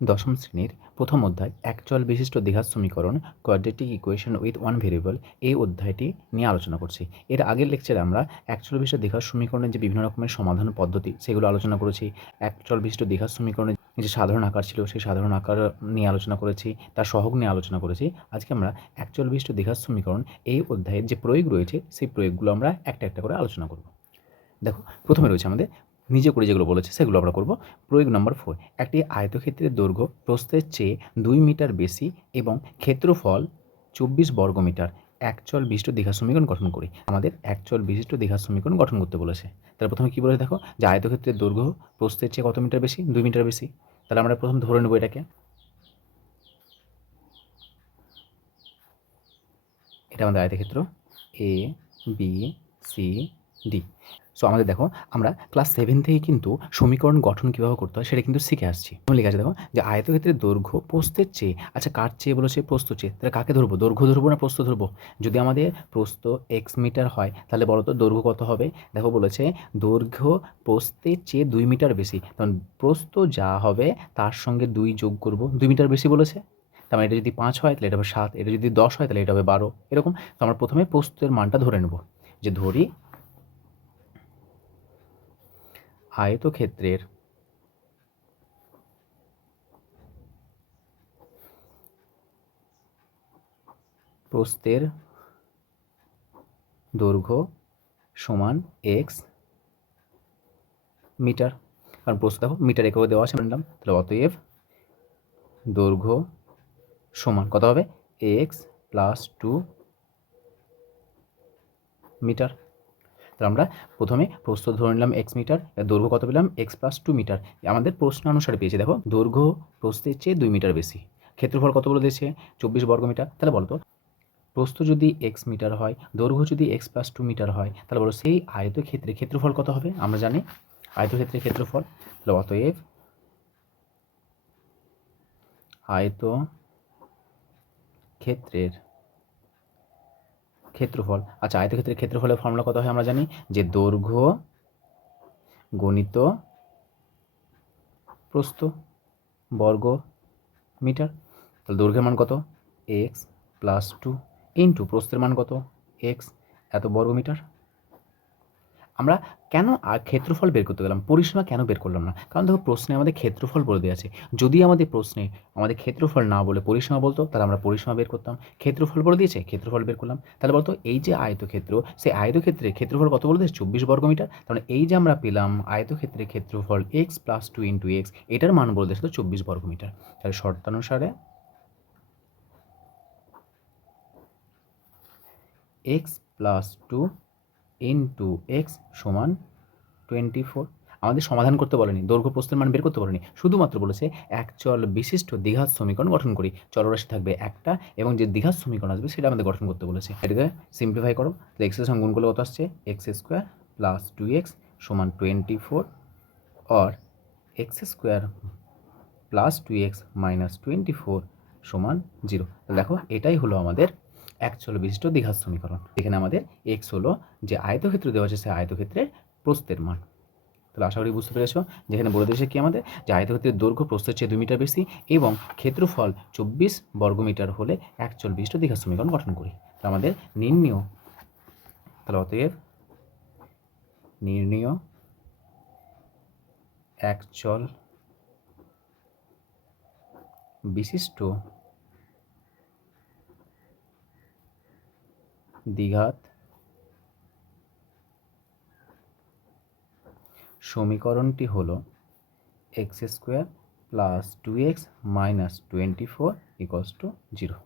দশম শ্রেণির প্রথম অধ্যায়, একচল বিশিষ্ট দ্বিঘাত সমীকরণ quadratic equation with one variable এই অধ্যায়টি নিয়ে আলোচনা করছি। এর আগের লেকচারে আমরা একচল বিশিষ্ট দ্বিঘাত সমীকরণের যে বিভিন্ন রকমের সমাধান পদ্ধতি, সেগুলো আলোচনা করেছি। একচল বিশিষ্ট দ্বিঘাত সমীকরণের যে সাধারণ আকার ছিল, সেই সাধারণ আকার নিয়ে আলোচনা করেছি, তার সহগ নিয়ে আলোচনা করেছি। আজকে আমরা একচল বিশিষ্ট দ্বিঘাত সমীকরণ, এই অধ্যায়ের যে প্রয়োগ রয়েছে, সেই প্রয়োগগুলো আমরা একটা একটা করে আলোচনা করব। দেখো, প্রথমে রয়েছে আমাদের নিজে করে যেগুলো বলেছে, সেগুলো আমরা করব। প্রয়োগ নম্বর ফোর একটি আয়তক্ষেত্রের দৈর্ঘ্য প্রস্থের চেয়ে দুই মিটার বেশি এবং ক্ষেত্রফল চব্বিশ বর্গ বর্গমিটার, একচল বিশিষ্ট দীঘা সমীকরণ গঠন করি। আমাদের একচল বিশিষ্ট দীঘা সমীকরণ গঠন করতে বলেছে। তাহলে প্রথমে কী বলেছে দেখো? যে আয়তক্ষেত্রের দৈর্ঘ্য প্রস্থের চেয়ে কত মিটার বেশি? দুই মিটার বেশি। তাহলে আমরা প্রথম ধরে নেব এটাকে। এটা আমাদের আয়তক্ষেত্র। A B C D so আমাদের দেখো, আমরা ক্লাস সেভেন থেকে কিন্তু সমীকরণ গঠন কীভাবে করতে হয় সেটা কিন্তু শিখে আসছি। লেখা আছে দেখো যে আয়তক্ষেত্রের দৈর্ঘ্য প্রস্থের চেয়ে আচ্ছা কার চেয়ে বলেছে প্রস্ত চেয়ে, তাহলে কাকে ধরবো? দৈর্ঘ্য ধরবো না প্রস্ত ধরবো? যদি আমাদের প্রস্ত এক্স মিটার হয়, তাহলে বলো তো দৈর্ঘ্য কত হবে? দেখো বলেছে দৈর্ঘ্য প্রস্থের চেয়ে দুই মিটার বেশি। তখন প্রস্ত যা হবে তার সঙ্গে দুই যোগ করব, দুই মিটার বেশি বলেছে? তার মানে এটা যদি পাঁচ হয়, তাহলে এটা হবে সাত, এটা যদি দশ হয়, তাহলে এটা হবে বারো, এরকম। তো আমরা প্রথমে প্রস্তের মানটা ধরে নেব। যে ধরি আয়তক্ষেত্রের। প্রস্থের দৈর্ঘ্য সমান এক্স মিটার। কারণ প্রস্থ দেখো, মিটার এককে দেওয়া আছে বললাম তাহলে অতএব দৈর্ঘ্য সমান কত হবে? X plus two metre. তাহলে আমরা প্রথমে প্রস্থ ধরে নিলাম এক্স মিটার দৈর্ঘ্য কত পেলাম? এক্স প্লাস টু মিটার আমাদের প্রশ্ন অনুসারে পেয়েছি, দেখো, দৈর্ঘ্য প্রস্থের চেয়ে দুই মিটার বেশি। ক্ষেত্রফল কত বলে দিয়েছে? চব্বিশ বর্গ মিটার তাহলে বলতো, প্রস্থ যদি এক্স মিটার হয়, দৈর্ঘ্য যদি এক্স প্লাস টু মিটার হয়, তাহলে বলো সেই আয়তক্ষেত্রে ক্ষেত্রফল কত হবে? আমরা জানি আয়তক্ষেত্রের ক্ষেত্রফল, তাহলে অতএব আয়ত ক্ষেত্রের ক্ষেত্রফল। আচ্ছা আয়তক্ষেত্রের ক্ষেত্রফলের ফর্মুলা কত হয় আমরা জানি? যে দৈর্ঘ্য গণিত প্রস্থ বর্গ মিটার। তাহলে দৈর্ঘ্যের মান কত? এক্স প্লাস টু ইন্টু প্রস্থের মান কত? এক্স এত বর্গ মিটার। আমরা কেন আর ক্ষেত্রফল বের করতে গেলাম? পরিসীমা কেন বের করলাম না? কারণ দেখো, প্রশ্নে আমাদের ক্ষেত্রফল বলে দেওয়া আছে। যদি আমাদের প্রশ্নে আমাদের ক্ষেত্রফল না বলে পরিসীমা বলতো, তাহলে আমরা পরিসীমা বের করতাম। ক্ষেত্রফল বলে দিয়েছে, ক্ষেত্রফল বের করলাম। তাহলে বলতো, এই যে আয়তক্ষেত্র, সেই আয়তক্ষেত্রে ক্ষেত্রফল কত বলে দিয়েছে? চব্বিশ বর্গমিটার। তাহলে এই যে আমরা পেলাম আয়তক্ষেত্রে ক্ষেত্রফল x plus two into x এটার মান বলে তো চব্বিশ বর্গমিটার। তাহলে শর্তানুসারে x plus two into x সমান টোয়েন্টি ফোর আমাদের সমাধান করতে বলেনি, দৈর্ঘ্য প্রস্থের মান বের করতে বলেনি, শুধুমাত্র বলেছে এক চল বিশিষ্ট দ্বিঘাত সমীকরণ গঠন করি চলরাশি থাকবে একটা এবং যে দ্বিঘাত সমীকরণ আসবে সেটা আমাদের গঠন করতে বলেছে। এটাকে সিম্পলিফাই করো এক্সের সঙ্গে গুণ কত আসছে? X square plus two x সমান twenty four or x square plus two x minus twenty four সমান জিরো দেখো, এটাই হলো আমাদের এক চল বিশিষ্ট দ্বিঘাত সমীকরণ। এখানে আমাদের এক্স হলো যে আয়তক্ষেত্র দেওয়া আছে, সেই আয়তক্ষেত্রের প্রস্থের মান। তাহলে আশা করি বুঝতে পেরেছ? যেখানে বলে দিয়েছে কি আমাদের? যে আয়তক্ষেত্রের দৈর্ঘ্য প্রস্থের চেয়ে দুই মিটার বেশি এবং ক্ষেত্রফল চব্বিশ বর্গমিটার হলে এক চল বিশিষ্ট দ্বিঘাত সমীকরণ গঠন করি। তাহলে আমাদের নির্ণীয়, তাহলে অতএব নির্ণীয় এক চল বিশিষ্ট দ্বিঘাত। সমীকরণটি হল x square plus two x minus twenty four equals to zero.